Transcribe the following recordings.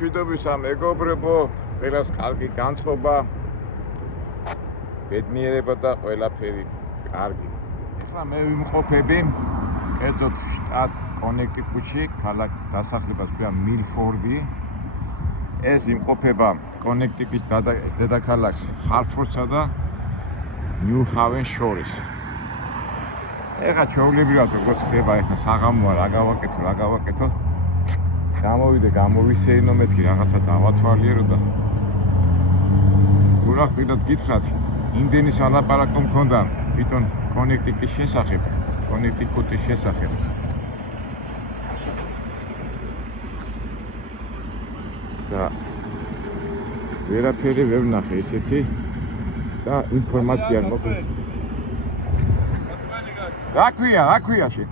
მშვიდობისა მეგობრებო, ყველას კარგი განწყობა, ბედნიერება და ყველაფერი კარგი. ეხლა მე ვიმყოფები კერძოდ შტატ კონექტიკუტში, ქალაქ დასახლებას ქვია მილფორდი. ეს იმყოფება კონექტიკუტის დედაქალაქს ჰარტფორდსა და ნიუ-ჰავენს შორის. ეხლა ჩვეულებრივად როგორც ხდება, ეხლა საღამოა, რა გავაკეთო. გამოვისეინო მეთქი რაღაცა დავათვალიერო და გურახსნათ გითხრათ, იმდენი სალაპარაკო მქონდა თვითონ კონექტიკუტის შესახებ. და ვერაფერი ვერ ვნახე ისეთი და ინფორმაცია არ მოგვი. რა ქვია შენ?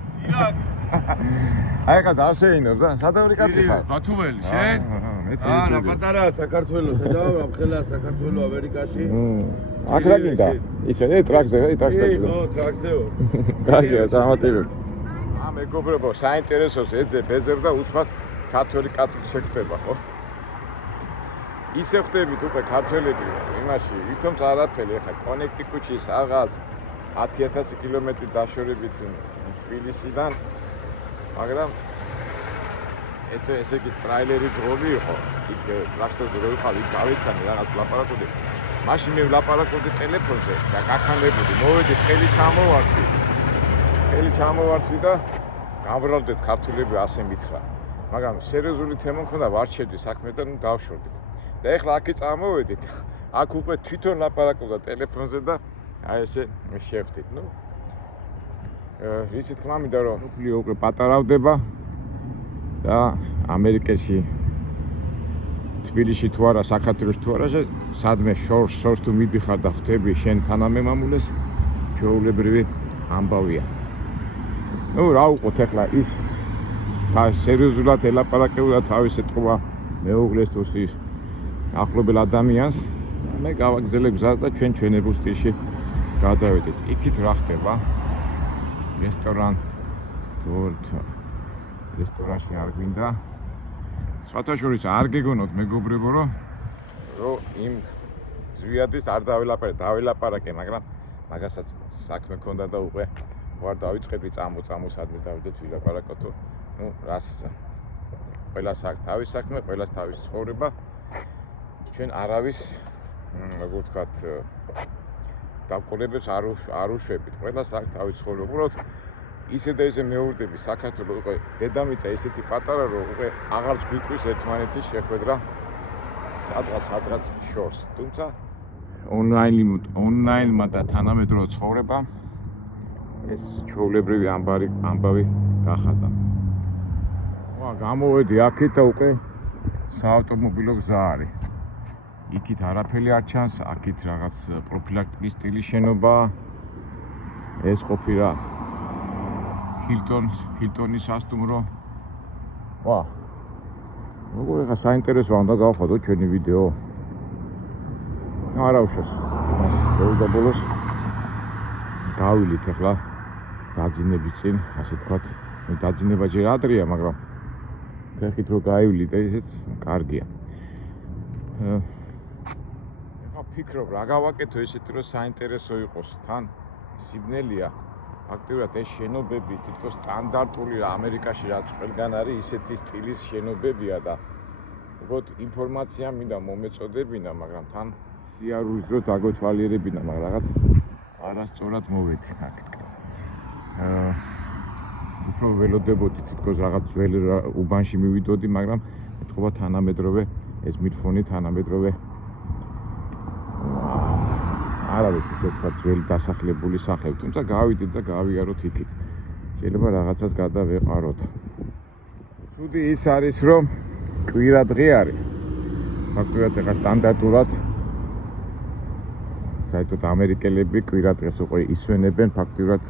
აი ხა დავშეინებ და სადავრი კაცი ხარ? ბათუმელი შენ? რა პატარაა საქართველოს და ამხელა საქართველოს ამერიკაში. აქ რა გინდა? ისე ტრაქზე. ხო, ტრაქზეო. კარგია, დამატებებ. მეგობრებო, საინტერესოს ეძებ და უთხრათ ქართველი კაცი შეგვდება, ხო? ისე ხდებით უკვე ქართველები იმაში, ვითომც არაფერი, ხა კონექტიკუტში რაღაც 10,000 კილომეტრი დაშორებით თბილისიდან, მაგრამ ესე იგი ტრაილერი ძღოლი იყო. იქ ტრაქტორზე რო ვიყავ, იქ გავეცანი რაღაც ლაპარაკობდი. მაშინ მე ვლაპარაკობდი ტელეფონზე და გაქანებოდი, მოვედი ხელი ჩამოვართვი და გაბრალდეთ ქართველები ასე მითხრა. მაგრამ სერიოზული თემა მქონდა, ვარ შედი საქმე და დავშორდით. და ეხლა აქ წამოვედით. აქ უკვე თვითონ ლაპარაკობდა ტელეფონზე და აი ესე შევხვდით. ვიცი თქმა მინდა რომ უფლიო უკვე პატარავდება და ამერიკაში თბილისში თუ არა, საქართველოში თუ არა, სადმე შორს თუ მიდიხარ და ხვდები შენ თანამემამულეს, ჩვეულებრივი ამბავია. რა უყოთ ეხლა ის სერიოზულად ელაპარაკებდა თავის ეთყობა მეუღლეს თუ ის ახლობელ ადამიანს. მე გავაგზავნე გზას და ჩვენებურ სტილში გადავედით. იქით რა ხდება? რესტორანში არ გვინდა. სხვათაშორის არ გეგონოთ მეგობრებო, რომ იმ ზვიადის არ დაველაპარაკე, მაგრამ მაგასაც საქმე ქონდა და უკვე ვარ დავიწყებდი წამოსადმე დავიდეთ ვილაპარაკოთო. რას ყველას აქვს თავის საქმე, ყველას თავისი ცხოვრება. ჩვენ არავის როგორ ვთქვათ დავკოლებებს არ უშვებით. ყველას აქვს თავის ცხოვრება. უბრალოდ ისე და ისე მეურდები საქართველოს უკვე დედამიწა ისეთი პატარა, რომ უკვე აღარც გვიკვრის ერთმანეთის შეხვედრა სადღაც შორს. თუმცა ონლაინმა და თანამედროვე ცხოვრება ეს ჩვეულებრივი ამბავი გახადა. გამოვედი აქეთ და უკვე საავტომობილო გზა არის. იქით არაფერი არ ჩანს, აქით რაღაც პროფილაქტიკის სტილის შენობა. ეს ყოფილა ჰილტონის სასტუმრო. როგორ ხა საინტერესო უნდა გავხადო ჩვენი ვიდეო. არა უშავს. მას ბოლოს დავილით ახლა დაძინების წინ, ასე თქვათ. დაძინება ჯერ ადრეა, მაგრამ ფეხით რო გაივლით, ესეც კარგია. ფიქრობ რა გავაკეთო ესეთი რომ საინტერესო იყოს. თან სიბნელია ფაქტობრივად ეს შენობები თითქოს სტანდარტული ამერიკაში რაც ყველგან არის ისეთი სტილის შენობებია და უბრალოდ ინფორმაცია მინდა მომეწოდებინა, მაგრამ თან სიარულის დროს დაგვეთვალიერებინა, მაგრამ რაღაც არასწორად მოვედი აქეთკენ. უფრო ველოდებოდი თითქოს რაღაც ძველ უბანში მივიდოდი, მაგრამ ეთყობა თანამედროვე ეს მილფონი თანამედროვე არ არის ისე თქვა ძველი დასახლებული სახელი, თუმცა გავიდით და გავიაროთ იქით. შეიძლება რაღაცას გადავეყაროთ. ცუდი ის არის, რომ კვირა დღე არის. ფაქტობრივად ეხლა სტანდარტულად საერთოდ ამერიკელები კვირა დღეს უკვე ისვენებენ ფაქტობრივად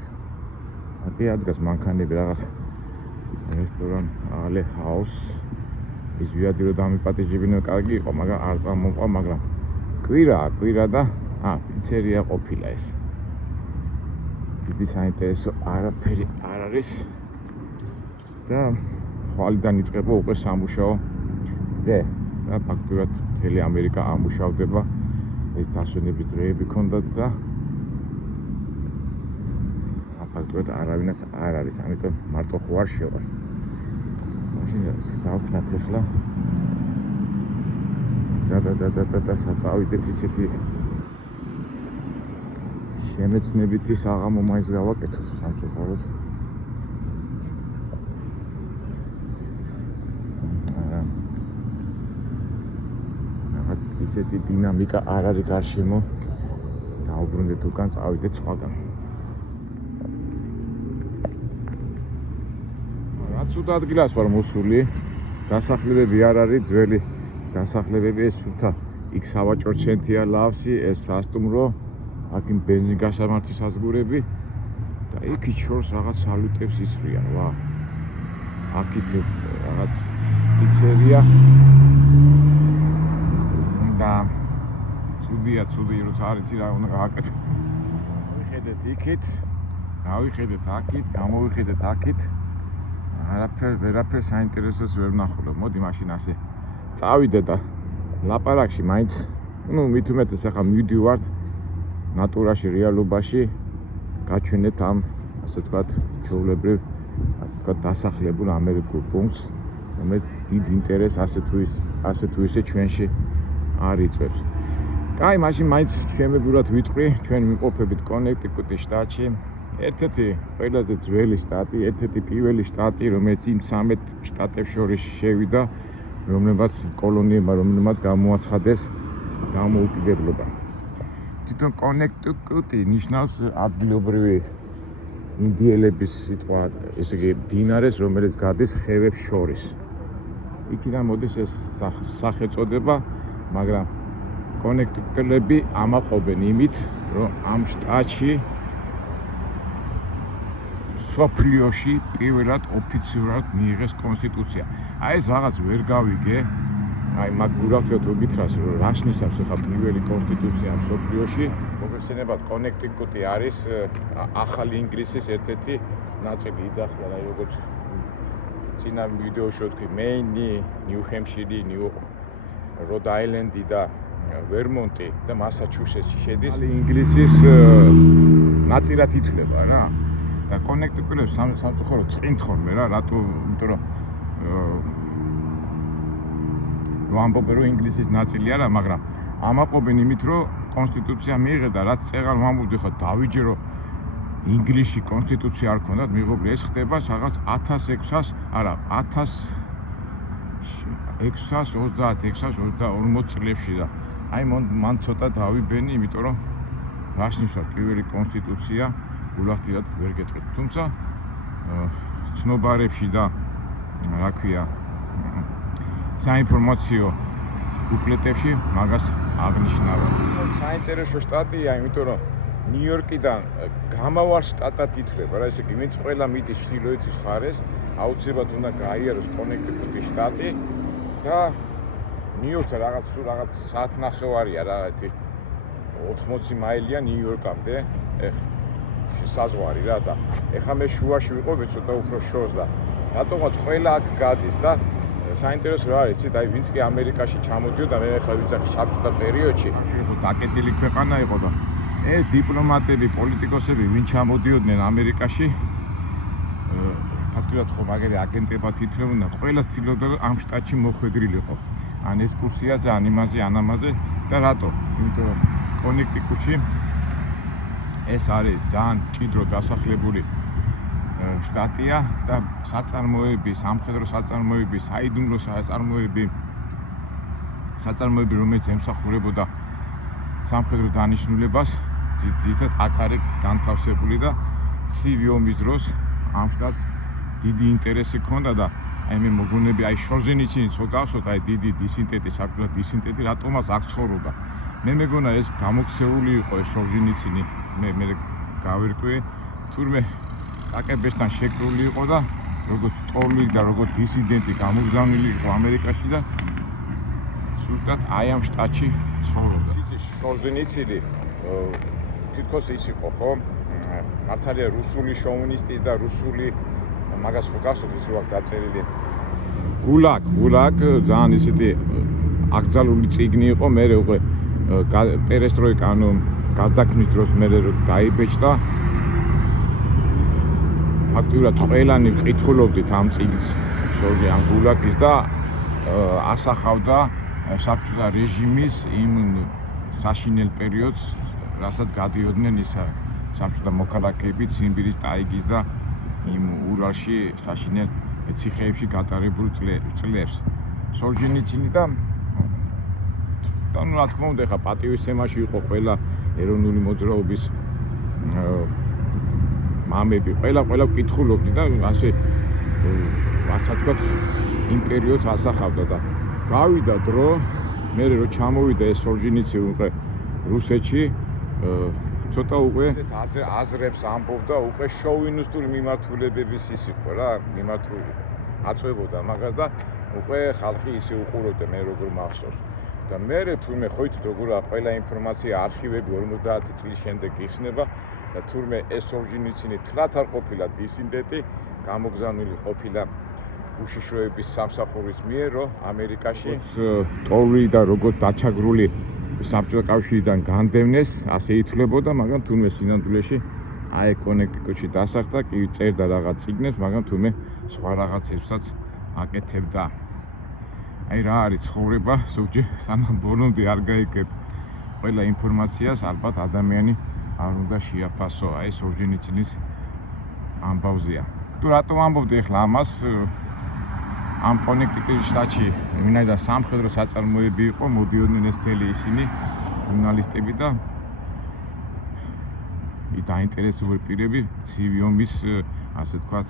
ადგას მანქანები რაღაც რესტორან ალე ჰაუს ის ვიადი რომ დამიპატიჟებინა კარგი იყო, მაგრამ არ წამოყვა, მაგრამ კვირა და პიცერია ყოფილა ეს. დიდი საინტერესო არაფერი არ არის და ხვალიდან იწყება უკვე სამუშაო დღე. და ფაქტურად მთელი ამერიკა ამუშავდება. ეს დასვენების დღეები ქონდათ და ფაქტურად არავინაც არ არის, ამიტომ მარტო ხო არ შევა. მაშინ საუბრობთ ახლა და საწავიდეთ ისეთი შემეცნებითი საღამო მაინც გავაკეთოთ სამწუხაროდ. რაღაც ისეთი დინამიკა არ არის გარშემო. დაუბრუნდეთ უკან, წავიდეთ სხვაგან. რაც უდ ადგილას ვარ მოსული, დასახლებები არ არის ძველი დასახლებები, ეს სულთა იქ სავაჭრო ცენტრია ლავსი, ეს სასტუმრო, აქ იმ ბენზინგასამართი საზღვრები და იქით შორს რაღაც სალუტებს ისვრიან, ვა. აქით რაღაც პიცერია და ცუდია, როცა არ იცი რა უნდა გააკეთო. ვიხედეთ იქით, გავიხედეთ აქით, გამოვიხედეთ აქით. ვერაფერ საინტერესოს ვერ ვნახულობ. მოდი მაშინ ასე წავიდე და ლაპარაკში მაინც, მით უმეტეს ახლა მივდივართ ნატურაში, რეალობაში, გაჩვენეთ ამ, ასე ვთქვათ, ჩვეულებრივ, ასე ვთქვათ, დასახლებულ ამერიკულ პუნქტს, რომელიც დიდ ინტერესს ასე თუ ისე ჩვენში არ იწვევს. კაი, მაშინ მაინც შემებურად ვიტყვი, ჩვენ ვიმყოფებით კონექტიკუტის შტატში. ერთ-ერთი ყველაზე ძველი შტატი, ერთ-ერთი პირველი შტატი, რომელიც იმ 13 შტატებს შორის შევიდა, რომლებაც კოლონიებმა, რომლებმაც გამოაცხადეს დამოუკიდებლობა. თვითონ კონექტიკუტი ნიშნავს ადგილობრივი ინდიელების სიტყვა, ესე იგი მდინარეს, რომელიც გადის ხევებს შორის. იქიდან მოდის ეს სახელწოდება, მაგრამ კონექტიკუტელები ამაყობენ იმით, რომ ამ შტატში სოფლიოში პირველად ოფიციურად მიიღეს კონსტიტუცია. აი ეს რაღაც ვერ გავიგე. აი მაგ გურავთ რომ გითხრას რომ რას ნიშნავს ახლა პირველი კონსტიტუცია სოფლიოში. მოგეხსენებათ, კონექტიკუტი არის ახალი ინგლისის ერთ-ერთი ნაწილი. იძახიან აი როგორც წინა ვიდეოში ვთქვი, მეინი, ნიუ-ჰემპშირი, როდ აილენდი და ვერმონტი და მასაჩუსეტსი შედის ინგლისის ნაწილად ითვლება რა. და კონექტიკუტებს სამწუხაროდ წინთ ხოლმე რა, რატო? იმიტომ რომ ამბობენ რომ ინგლისის ნაწილი არა, მაგრამ ამაყობენ იმით რომ კონსტიტუცია მიიღეს და რაც წეღარ ვამბობდი ხო დავიჯერო ინგლისში კონსტიტუცია არ ქონდათ მიღებული, ეს ხდება რაღაც 1640 წლებში და აი მან ცოტა დავიბენი, იმიტომ რომ რას ნიშნავს პირველი კონსტიტუცია გულახდილად ვერ გეტყვით. თუმცა ცნობარებში და რა ქვია საინფორმაციო ბუკლეტებში მაგას აღნიშნავენ. საინტერესო შტატია, იმიტომ რომ ნიუ-იორკიდან გამავარ შტატად ითვლება რა, ესე იგი ვინც ყველა მიდის ჩრდილოეთის მხარეს, აუცილებლად უნდა გაიაროს კონექტიკუტის შტატი და ნიუ-იორკთან რაღაც საათნახევარია რა, 80 მაილია ნიუ-იორკამდე. საზღვარი რა და ეხლა მე შუაში ვიყობ ცოტა უფრო შორს და რატომაც ყველა აქ გადის და საინტერესო რა არის, იცით, აი ვინც კი ამერიკაში ჩამოდიოდა, მე ეხლა ვიცახი საბჭოთა პერიოდში, იყო დაკეტილი ქვეყანა იყო და ეს დიპლომატები, პოლიტიკოსები ვინ ჩამოდიოდნენ ამერიკაში, ფაქტობრივად ხო მაგარი აგენტებად ითვლებოდნენ და ყველა ცდილობდა ამ შტატში მოხვედრილიყო. ან ექსკურსიაზე, ან იმაზე, ან ამაზე და რატო? იმიტომ რომ კონექტიკუტში ეს არის ძალიან მჭიდრო დასახლებული შტატია და საწარმოები, სამხედრო საწარმოები, საიდუმლო საწარმოები, რომელიც ემსახურებოდა სამხედრო დანიშნულებას, ძირითადად აქ არის განთავსებული და ცივი ომის დროს ამ შტატს დიდი ინტერესი ჰქონდა და აი მე მოგონები, აი შორზენიცინიც ხო გახსოვთ, აი დიდი დისინტეტი, საბჭოთა დისინტეტი, რატომაც აქ ცხოვრობდა. მე მეგონა ეს გამოქცეული იყო ეს შორზენიცინი. მე გავირკვე, თურმე კაკებესთან შეკრული იყო და როგორც ტოლი და როგორც დისიდენტი გამოგზავნილი იყო ამერიკაში და ზუსტად აი ამ შტატში ცხოვრობდა. შორზენიცინი თითქოს ის იყო, ხო? მართალია რუსული შოვინისტი და რუსული მაგას ხო გახსოვთ ის რო აქვს დაწერილი. გულაკ ძალიან ისეთი აკრძალული წიგნი იყო, მე უკვე პერესტროიკა, ანუ გარდაქმნის დროს მე დაიბეჭდა. ფაქტიურად ყველანი ვკითხულობდით ამ წიგნს შორჟი ან გულაგის და ასახავდა საბჭოთა რეჟიმის იმ საშინელ პერიოდს, რასაც გადიოდნენ ის საბჭოთა მოქალაქეები ციმბირის ტაიგის და იმ ურალში საშინელ ციხეებში გატარებულ წლებს. სოლჟენიცინი და რა თქმა უნდა, ხა პატივისცემაში იყო ყველა ეროვნული მოძრაობის მამები, ყველა ვკითხულობდი და ასე ვთქვათ, იმ პერიოდს ასახავდა და გავიდა დრო, მე რო ჩამოვიდა ეს სოლჟენიცი უკვე რუსეთში, ცოტა უკვე აზრებს ამბობდა, უკვე შოვინისტური მიმართულებების ის იყო რა, აწვებოდა მაგას და უკვე ხალხი ისე უყურებდა, მე როგორ მახსოვს. და მე თურმე ხო იცით როგორ ყველა ინფორმაცია არქივები 50 წლის შემდეგ იხსნება და თურმე ეს სოლჟენიცინი თლათ არ ყოფილა დისიდენტი, გამოგზავნილი ყოფილა უშიშროების სამსახურის მიერ, რომ ამერიკაში ტოლი და როგორც დაჩაგრული საბჭოთა კავშირიდან განდევნეს, ასე ითვლებოდა, მაგრამ თურმე სინამდვილეში აი კონექტიკუტში დასახლდა, კი წერდა რაღაც წიგნებს, მაგრამ თურმე სხვა რაღაცებსაც აკეთებდა. აი რა არის ცხოვრება, ზოგჯერ სანამ ბოლომდე არ გაიგებ ყველა ინფორმაციას, ალბათ ადამიანი არ უნდა შეაფასო, აი სოლჟენიცინის ამბავზეა. თუ რატომ ამბობდი ახლა ამას, ამ კონექტიკუტის შტატში ვინაიდან სამხედრო საწარმოები იყო, მოდიოდნენ ეს მთელი ისინი ჟურნალისტები და დაინტერესებული პირები ცივი ომის, ასე ვთქვათ,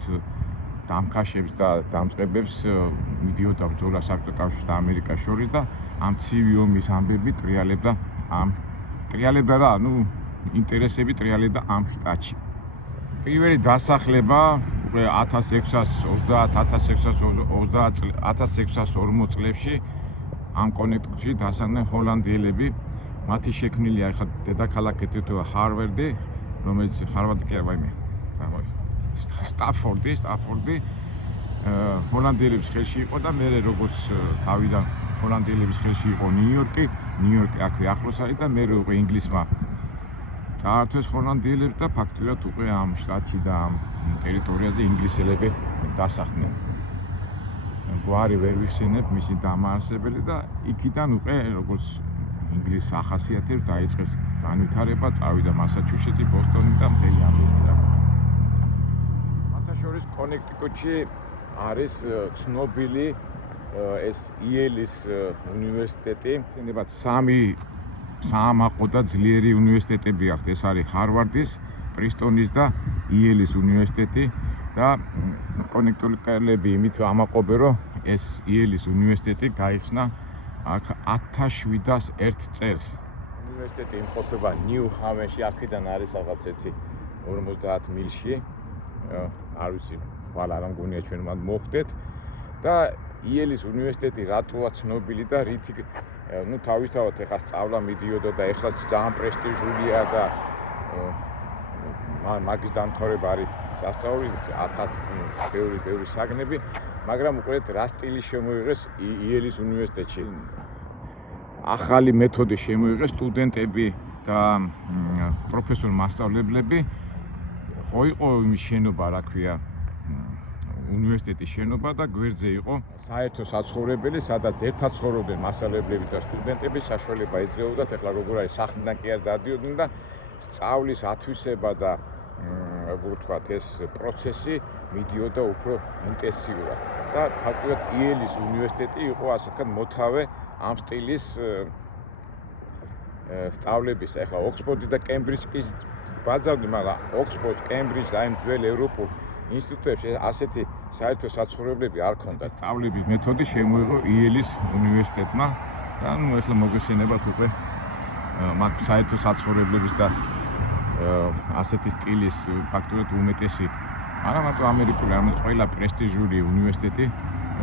დამქაშებს და დამწყებებს მიდიოდა ბრძოლა საბჭოთა კავშირს და ამერიკას შორის და ამ ცივი ომის ამბები ტრიალებდა რა, ინტერესები ტრიალებდა ამ შტატში. პირველი დასახლება უკვე 1640 წლებში ამ კონექტიკუტში დასახლდნენ ჰოლანდიელები. მათი შექმნილი ახლა დედაქალაქი ეთქვა ჰარვარდი, რომელიც ჰარვარდი კი არა, სტაფორდი ჰოლანდიელების ხელში იყო და მე როგორც თავიდან ჰოლანდიელების ხელში იყო ნიუ-იორკი აქვე ახლოს არის და მე უკვე ინგლისმა წაართვეს ჰოლანდიელებს და ფაქტურად უკვე ამ შტატში და ამ ტერიტორიაზე ინგლისელები დასახლდნენ. გვარი ვერ ვიხსენებ მისი დამაარსებელი და იქიდან უკვე როგორც ინგლისს ახასიათებს დაიწყეს განვითარება, წავიდა მასაჩუსეტსი, ბოსტონი და მთელი ამერიკა. შორის კონექტიკუტში არის ცნობილი ეს იელის უნივერსიტეტი. შენებად საამაყო და ძლიერი უნივერსიტეტები აქვს. ეს არის ჰარვარდის, პრისტონის და იელის უნივერსიტეტი და კონექტიკუტელები იმით ამაყობენ, რომ ეს იელის უნივერსიტეტი გაიხსნა 1701 წელს. უნივერსიტეტი იმყოფება ნიუ-ჰავენში, აქედან არის რაღაც 50 მილში. არ ვიცი, ხვალ არ ამგონია ჩვენ მათ მოხვდეთ და იელის უნივერსიტეტი რატოა ცნობილი და რითი თავისთავად ეხლა სწავლა მიდიოდა და ეხლა ძალიან პრესტიჟულია და მაგის დამთავრება არის სასწაული 1000 ბევრი საგნები, მაგრამ უყურეთ რა სტილი შემოიღეს იელის უნივერსიტეტში. ახალი მეთოდი შემოიღეს სტუდენტები და პროფესორ-მასწავლებლები. ხო იყო იმის შენობა, რა ქვია, უნივერსიტეტის შენობა და გვერდზე იყო საერთო საცხოვრებელი, სადაც ერთად ცხოვრობდნენ მასწავლებლები და სტუდენტები, საშუალება ეძლეოდათ, ეხლა როგორ არის სახლიდან კი არ დადიოდნენ და სწავლის ათვისება და როგორ ვთქვათ, ეს პროცესი მიდიოდა უფრო ინტენსიურად. და ფაქტობრივად იელის უნივერსიტეტი იყო ასე ვთქვათ მოთავე ამ სტილის სწავლების. ეხლა ოქსფორდი და კემბრიჯი ბაძავდი, მაგრამ ოქსფორდ, კემბრიჯი და იმ ძველ ევროპულ ინსტიტუტებში ასეთი საერთო საცხოვრებლები არ ქონდა. სწავლების მეთოდი შემოიღო იელის უნივერსიტეტმა და ეხლა მოგეხსენებათ უკვე მათ საერთო საცხოვრებლების და ასეთი სტილის ფაქტობრივად უმეტესი, არა მარტო ამერიკული, არამედ ყველა პრესტიჟული უნივერსიტეტი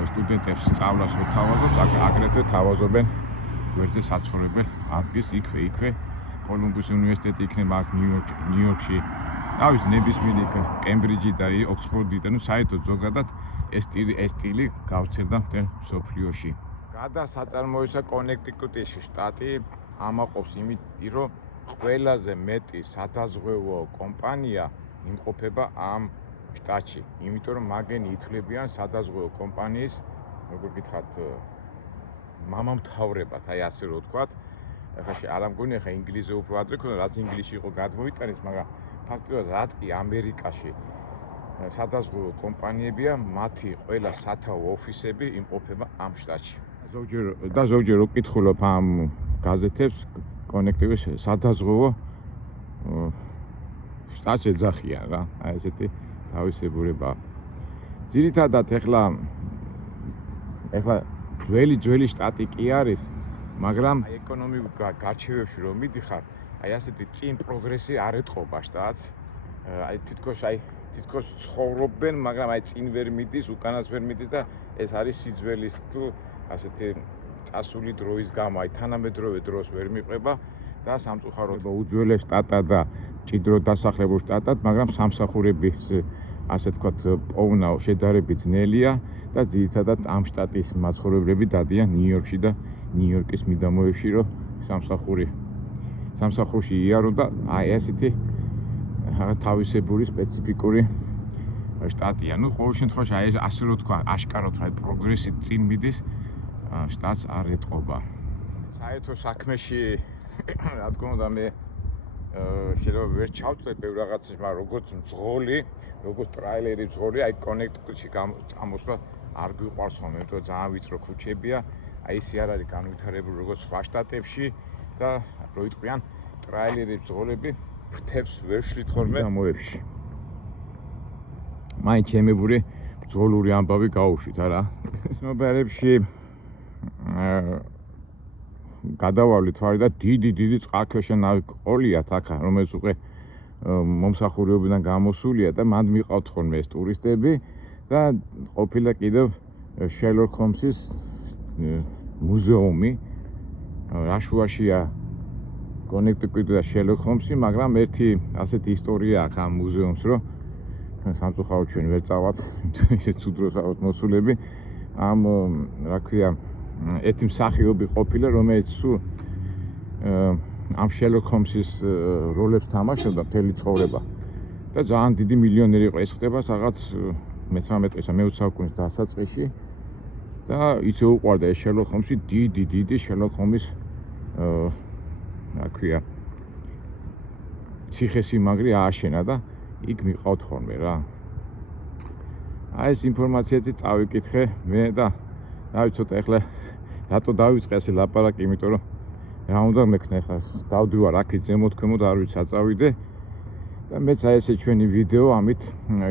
სტუდენტებს სწავლას რო თავაზობს, აგრეთვე თავაზობენ გვერდზე საცხოვრებელ ადგილს იქვე. კოლუმბუსის უნივერსიტეტი იქნება ნიუ-იორკში, თავის ნებისმიერი კემბრიჯი და ოქსფორდი და საერთოდ ზოგადად ეს სტილი გავრცელდა მთელ მსოფლიოში. გადასაწარმოისა კონექტიკუტის შტატი ამაყობს იმით, რომ ყველაზე მეტი სადაზღვევო კომპანია იმყოფება ამ შტატში, იმიტომ რომ მაგენი ითვლებიან სადაზღვევო კომპანიის, როგორ გითხრათ, მამამთავრებად, აი ასე რომ ვთქვათ. ახლა არ ამგონია ხა ინგლისზე უფრო ადრე ქონდა, რაც ინგლისში იყო გადმოიტანეს, მაგრამ ფაქტობრივად რატკი ამერიკაში სადაზღვევო კომპანიებია, მათი ყველა სათავო ოფისები იმყოფება ამ შტატში. ზოგჯერ ვკითხულობ ამ გაზეთებს კონექტივის სადაზღვევო შტატს ეძახიან რა, აი ესეთი თავისებურება. ძირითადად ეხლა ძველი შტატი კი არის, მაგრამ ეკონომიკურ გარჩევებში რომ მიდიხარ, აი ასეთი წინ პროგრესი არ ეტყობა შტატს. აი თითქოს ცხოვრობენ, მაგრამ აი წინ ვერ მიდის, უკანას ვერ მიდის და ეს არის სიძველის თუ ასეთი წასული დროის გამო, აი თანამედროვე დროს ვერ მიყვება და სამწუხაროდ უძველეს შტატად და ჭიდროდ დასახლებულ შტატად, მაგრამ სამსახურების ასე თქვათ პოვნა შედარებით ძნელია და ძირითადად ამ შტატის მაცხოვრებლები დადიან ნიუ-იორკში და ნიუ-იორკის მიდამოებში, რომ სამსახურში იარო და აი ასეთი თავისებური სპეციფიკური შტატია. ნუ ყოველ შემთხვევაში აი ასე რომ თქვა, აშკარად რა პროგრესი წინ მიდის, შტატს არ ეტყობა. საერთო საქმეში რა თქმა უნდა მე შეიძლება ვერ ჩავწერ ბევრ რაღაცას, მაგრამ როგორც მძღოლი, როგორც ტრაილერი მძღოლი, აი კონექტიკუტში წამოსვლა არ გვიყვარს ხოლმე, იმიტომ რომ ძალიან ვიწრო ქუჩებია, აი ისე არ არის განვითარებული როგორც სხვა შტატებში და რო იტყვიან ტრაილერი მძღოლები ფრთებს ვერ შლით ხოლმე ამოებში. მაინც შემებური ბრძოლური ამბავი გაუშვით არა. ცნობიერებში გადავალით ვარ და დიდი წყალქვეშა ყოლიათ აქ, რომელიც უკვე მომსახურებიდან გამოსულია და მანდ მიყავთ ხოლმე ეს ტურისტები და ყოფილა კიდევ შერლოკ ჰოლმსის მუზეუმი, რაშუაშია კონექტიკუტი და შერლოკ ჰოლმსი, მაგრამ ერთი ასეთი ისტორია აქვს ამ მუზეუმს, რომ სამწუხაროდ ჩვენ ვერ წავალთ, ისეთ ცუდ დროს ავთ მოსულები. ამ რა ქვია, ერთი მსახიობი ყოფილა, რომელიც ამ შერლოკ ჰოლმსის როლებს თამაშობდა მთელი ცხოვრება და ძალიან დიდი მილიონერი იყო. ეს ხდება რაღაც მე-13 საუკუნის დასაწყისში და ისე უყვარდა ეს შერლოკ ჰოლმსი, დიდი შერლოკ ჰოლმის რა ქვია, ციხესიმაგრე ააშენა და იქ მიყავთ ხოლმე რა. აი ეს ინფორმაციაზე წავიკითხე მე და რავი ცოტა ეხლა რატო დავიწყე ასე ლაპარაკი, იმიტომ რომ რა უნდა მექნა ეხლა დავდივარ აქეთ ზემოთ-ქვემოთ არ ვიცი აწავიდე და მეც აი ესე ჩვენი ვიდეო ამით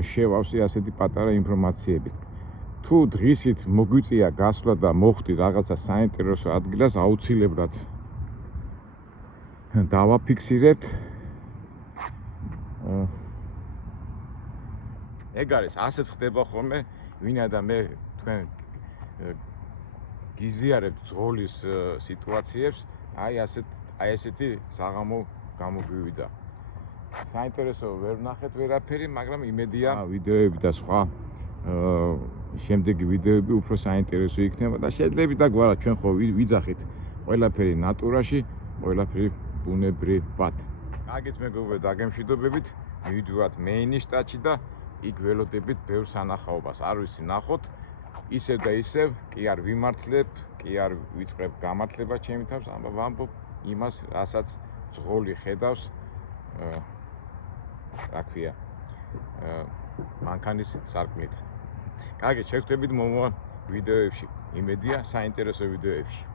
შევავსი ასეთი პატარა ინფორმაციები. თუ დღისით მოგვიწია გასვლა და მოხვდი რაღაცა საინტერესო ადგილას, აუცილებლად დავაფიქსირებთ. ეგ არის, ასეც ხდება ხოლმე, ვინა და მე თქვენ გიზიარებთ ძღოლის სიტუაციებს, აი ესეთი საღამო გამოგვივიდა. საინტერესო ვერ ვნახეთ ვერაფერი, მაგრამ იმედია ვიდეოები და სხვა შემდეგი ვიდეოები უფრო საინტერესო იქნება და შეიძლება გვარა ჩვენ ხო ვიძახით ყველაფერი ნატურაში, ყველაფერი ბუნებრივად. კარგით მეგობრებო, დაგემშვიდობებით, მივიდივართ მეინის შტატში და იქ ველოდებით ბევრ სანახაობას. არ ვიცი ნახოთ, ისევ და ისევ კი არ ვიმართლებ, კი არ ვიწყებ გამართლება ჩემი თავს, ვამბობ იმას, რასაც ძღოლი ხედავს, რა ქვია, მანქანის სარკმლით. კარგით, შევხვდებით მომავალ ვიდეოებში. იმედია საინტერესო ვიდეოებში.